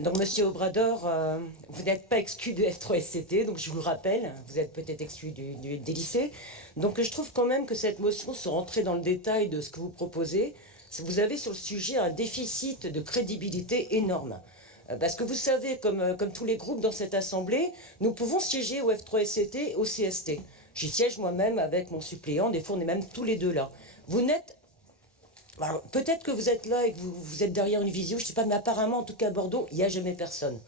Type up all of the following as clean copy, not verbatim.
Donc, Monsieur Obrador, vous n'êtes pas exclu de F3SCT, donc je vous le rappelle, vous êtes peut-être exclu des lycées. Donc, je trouve quand même que cette motion, sans rentrer dans le détail de ce que vous proposez, vous avez sur le sujet un déficit de crédibilité énorme. Parce que vous savez, comme tous les groupes dans cette assemblée, nous pouvons siéger au F3SCT et au CST. J'y siège moi-même avec mon suppléant, des fois on est même tous les deux là. Vous n'êtes... Alors, peut-être que vous êtes là et que vous êtes derrière une visio, je ne sais pas, mais apparemment, en tout cas à Bordeaux, il n'y a jamais personne.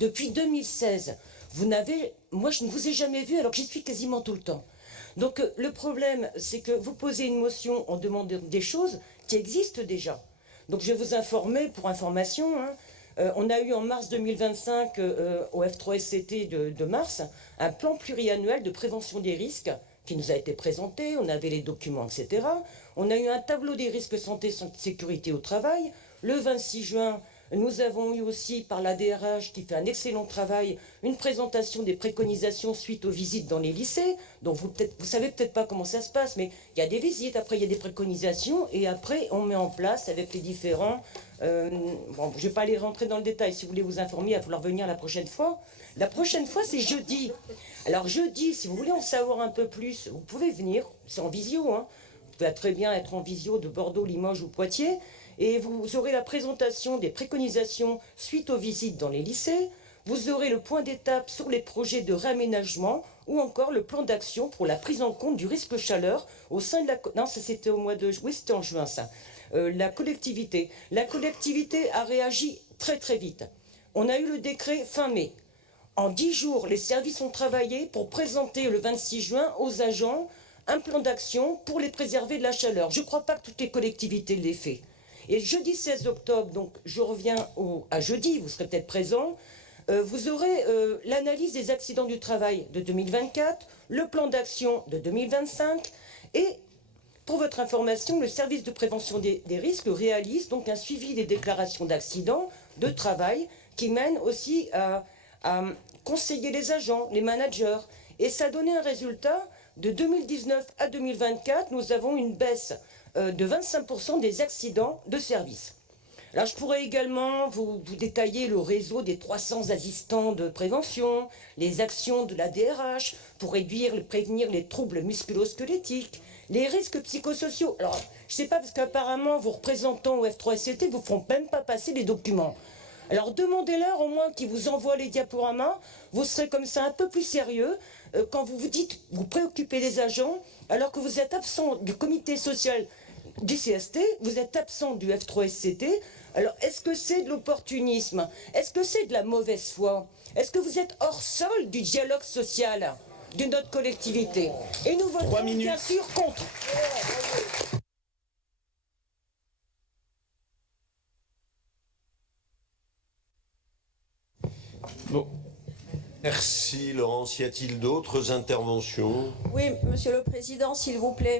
Depuis 2016, moi je ne vous ai jamais vu alors que j'y suis quasiment tout le temps. Donc le problème, c'est que vous posez une motion en demandant des choses qui existent déjà. Donc je vais vous informer, pour information, on a eu en mars 2025, au F3SCT de mars, un plan pluriannuel de prévention des risques qui nous a été présenté, on avait les documents, etc. On a eu un tableau des risques santé sécurité au travail. Le 26 juin, nous avons eu aussi par la DRH, qui fait un excellent travail, une présentation des préconisations suite aux visites dans les lycées. Donc vous savez peut-être pas comment ça se passe, mais il y a des visites, après il y a des préconisations, et après on met en place avec les différents... bon, je ne vais pas aller rentrer dans le détail, si vous voulez vous informer, il va falloir venir la prochaine fois. La prochaine fois, c'est jeudi. Alors jeudi, si vous voulez en savoir un peu plus, vous pouvez venir, c'est en visio, hein. Vous pouvez très bien être en visio de Bordeaux, Limoges ou Poitiers, et vous aurez la présentation des préconisations suite aux visites dans les lycées, vous aurez le point d'étape sur les projets de réaménagement, ou encore le plan d'action pour la prise en compte du risque chaleur au sein de la... Non, ça c'était au mois de... Oui, c'était en juin, ça. La collectivité. La collectivité a réagi très très vite. On a eu le décret fin mai. En 10 jours, les services ont travaillé pour présenter le 26 juin aux agents un plan d'action pour les préserver de la chaleur. Je ne crois pas que toutes les collectivités l'aient fait. Et jeudi 16 octobre, donc je reviens à jeudi, vous serez peut-être présents, vous aurez l'analyse des accidents du travail de 2024, le plan d'action de 2025 et... Pour votre information, le service de prévention des risques réalise donc un suivi des déclarations d'accidents de travail qui mène aussi à conseiller les agents, les managers. Et ça a donné un résultat. De 2019 à 2024, nous avons une baisse de 25% des accidents de service. Alors je pourrais également vous détailler le réseau des 300 assistants de prévention, les actions de la DRH pour prévenir les troubles musculo-squelettiques, les risques psychosociaux. Alors je ne sais pas parce qu'apparemment vos représentants au F3SCT ne vous feront même pas passer les documents. Alors demandez-leur au moins qu'ils vous envoient les diaporamas, vous serez comme ça un peu plus sérieux quand vous vous dites, vous préoccupez des agents, alors que vous êtes absent du comité social du CST, vous êtes absent du F3SCT, alors est-ce que c'est de l'opportunisme? Est-ce que c'est de la mauvaise foi? Est-ce que vous êtes hors sol du dialogue social de notre collectivité? Et nous voterons bien sûr contre. Bon. Merci Laurence. Y a-t-il d'autres interventions? Oui, Monsieur le Président, s'il vous plaît.